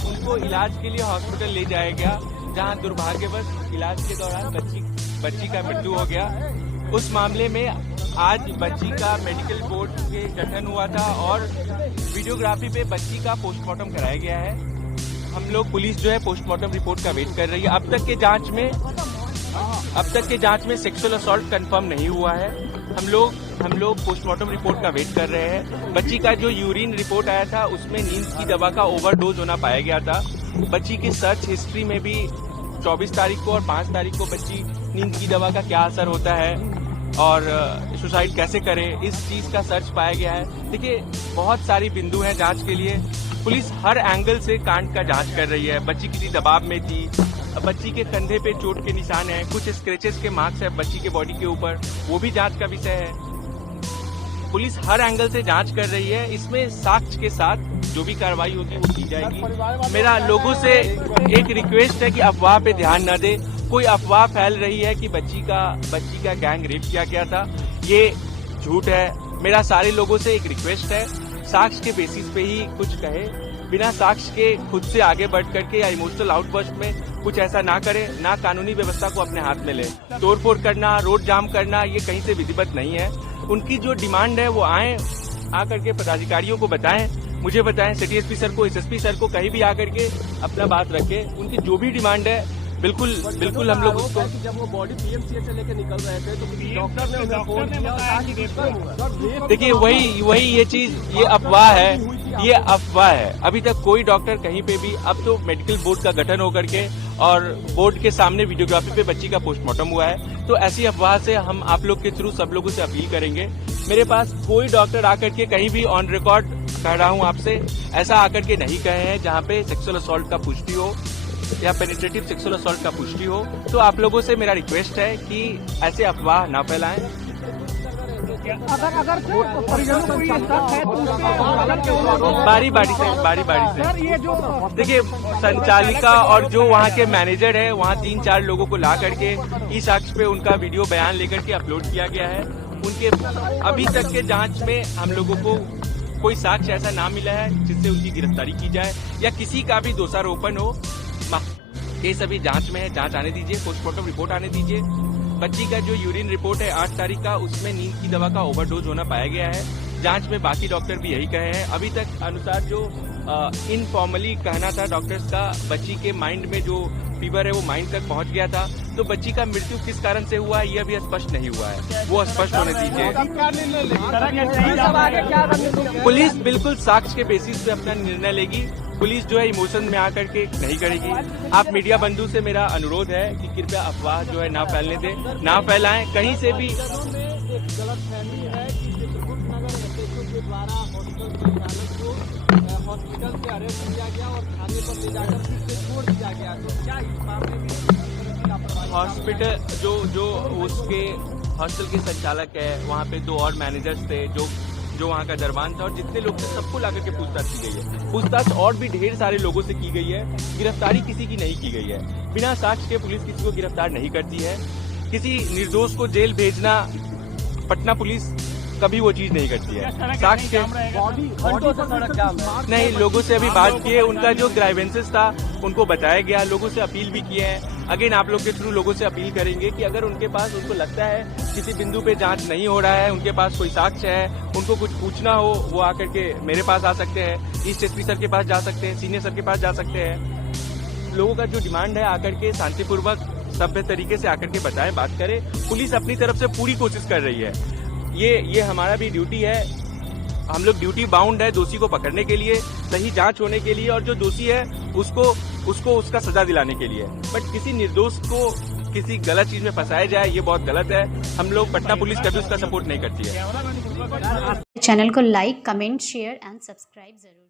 उनको इलाज के लिए हॉस्पिटल ले जाया गया, जहां दुर्भाग्यवश इलाज के दौरान बच्ची का मृत्यु हो गया। उस मामले में आज बच्ची का मेडिकल बोर्ड के गठन हुआ था और वीडियोग्राफी पे बच्ची का पोस्टमार्टम कराया गया है। हम लोग पुलिस जो है पोस्टमार्टम रिपोर्ट का वेट कर रही है। अब तक के जांच में सेक्सुअल असॉल्ट कंफर्म नहीं हुआ है। हम लोग पोस्टमार्टम रिपोर्ट का वेट कर रहे हैं। बच्ची का जो यूरिन रिपोर्ट आया था उसमें नींद की दवा का ओवरडोज होना पाया गया था। बच्ची की सर्च हिस्ट्री में भी 24 तारीख को और 5 तारीख को बच्ची नींद की दवा का क्या असर होता है और सुसाइड कैसे करे, इस चीज का सर्च पाया गया है। देखिए, बहुत सारी बिंदु हैं जांच के लिए। पुलिस हर एंगल से कांड का जांच कर रही है। बच्ची किसी दबाव में थी, बच्ची के कंधे पे चोट के निशान हैं, कुछ स्क्रैचेस के मार्क्स है बच्ची के बॉडी के ऊपर, वो भी जांच का विषय है। पुलिस हर एंगल से जांच कर रही है। इसमें साक्ष्य के साथ जो भी कार्रवाई होगी वो की जाएगी। मेरा लोगों से एक रिक्वेस्ट है कि अफवाह पे ध्यान न दे। कोई अफवाह फैल रही है कि बच्ची का गैंग रेप किया गया था, ये झूठ है। मेरा सारे लोगों से एक रिक्वेस्ट है, साक्ष्य के बेसिस पे ही कुछ कहे, बिना साक्ष्य के खुद से आगे बढ़ करके या इमोशनल आउटबर्स्ट में कुछ ऐसा ना करे, ना कानूनी व्यवस्था को अपने हाथ में ले। तोड़फोड़ करना, रोड जाम करना, ये कहीं से विधिवत नहीं है। उनकी जो डिमांड है वो आकर के पदाधिकारियों को बताएं, मुझे बताएं, सिटी एसपी सर को, एसएसपी सर को, कहीं भी आकर के अपना बात रखें। उनकी जो भी डिमांड है बिल्कुल हम लोग उसको। जब वो बॉडी पीएमसीएच से लेकर निकल रहे थे तो डॉक्टर ने उन्हें फोन किया और कहा कि रेप। देखिए, वही ये अफवाह है। अभी तक कोई डॉक्टर कहीं पे भी, अब तो मेडिकल बोर्ड का गठन होकर के और बोर्ड के सामने वीडियोग्राफी पे बच्ची का पोस्टमार्टम हुआ है, तो ऐसी अफवाह से हम आप लोग के थ्रू सब लोगों से अपील करेंगे। मेरे पास कोई डॉक्टर आकर के कहीं भी ऑन रिकॉर्ड कह रहा हूं आपसे, ऐसा आकर के नहीं कहे हैं जहां पे सेक्सुअल असॉल्ट का पुष्टि हो या पेनिट्रेटिव सेक्सुअल असॉल्ट का पुष्टि हो। तो आप लोगों से मेरा रिक्वेस्ट है कि ऐसे अफवाह ना फैलाएं। अगर परिजनों को ये शक है तो बारी बारी से ये जो देखिए, संचालिका और जो वहाँ के मैनेजर है, वहाँ 3-4 लोगों को ला करके इस साक्ष्य पे उनका वीडियो बयान लेकर के अपलोड किया गया है। उनके अभी तक के जांच में हम लोगों को कोई साक्ष्य ऐसा ना मिला है जिससे उनकी गिरफ्तारी की जाए या किसी का भी दोषारोपण हो। केस अभी जांच में है, जांच आने दीजिए, पोस्टमार्टम रिपोर्ट आने दीजिए। बच्ची का जो यूरिन रिपोर्ट है 8 तारीख का, उसमें नींद की दवा का ओवरडोज होना पाया गया है। जांच में बाकी डॉक्टर भी यही कहे हैं। अभी तक अनुसार जो इनफॉर्मली कहना था डॉक्टर्स का, बच्ची के माइंड में जो फीवर है वो माइंड तक पहुंच गया था। तो बच्ची का मृत्यु किस कारण से हुआ है ये अभी स्पष्ट नहीं हुआ है, वो स्पष्ट होने दीजिए। पुलिस बिल्कुल साक्ष्य के बेसिस पे अपना निर्णय लेगी। पुलिस जो है इमोशन में आकर के नहीं करेगी। आप मीडिया बंधु से मेरा अनुरोध है कि कृपया अफवाह जो है ना फैलने दें, ना फैलाएं कहीं से भी। गलतफहमी है कि चित्रकूट नगर के द्वारा हॉस्पिटल से अरेस्ट किया गया और थाने पर ले जाकर फिर से छोड़ दिया गया, तो क्या इस मामले में हॉस्पिटल जो उसके हॉस्टल के संचालक है, वहाँ पे 2 और मैनेजर्स थे जो वहाँ का दरबान था और जितने लोग थे सबको लाकर के पूछताछ की गई है। पूछताछ और भी ढेर सारे लोगों से की गई है। गिरफ्तारी किसी की नहीं की गई है। बिना साक्ष्य के पुलिस किसी को गिरफ्तार नहीं करती है। किसी निर्दोष को जेल भेजना पटना पुलिस कभी वो चीज नहीं करती है। साक्ष्य नहीं, लोगों से अभी बात की है, उनका जो ग्राइवेंसेस था उनको बताया गया, लोगों से अपील भी किए हैं। अगेन आप लोग के थ्रू लोगों से अपील करेंगे कि अगर उनके पास, उनको लगता है किसी बिंदु पे जांच नहीं हो रहा है, उनके पास कोई साक्ष्य है, उनको कुछ पूछना हो, वो आकर के मेरे पास आ सकते हैं, ईस्ट एसपी सर के पास जा सकते हैं, सीनियर सर के पास जा सकते हैं। लोगों का जो डिमांड है आकर के शांतिपूर्वक सभ्य तरीके से आकर के बताएं, बात करें। पुलिस अपनी तरफ से पूरी कोशिश कर रही है। ये हमारा भी ड्यूटी है, हम लोग ड्यूटी बाउंड है दोषी को पकड़ने के लिए, सही जांच होने के लिए, और जो दोषी है उसको उसका सजा दिलाने के लिए। बट किसी निर्दोष को किसी गलत चीज में फंसाया जाए, ये बहुत गलत है। हम लोग, पटना पुलिस कभी उसका सपोर्ट नहीं करती है। चैनल को like, comment, share and subscribe जरूर।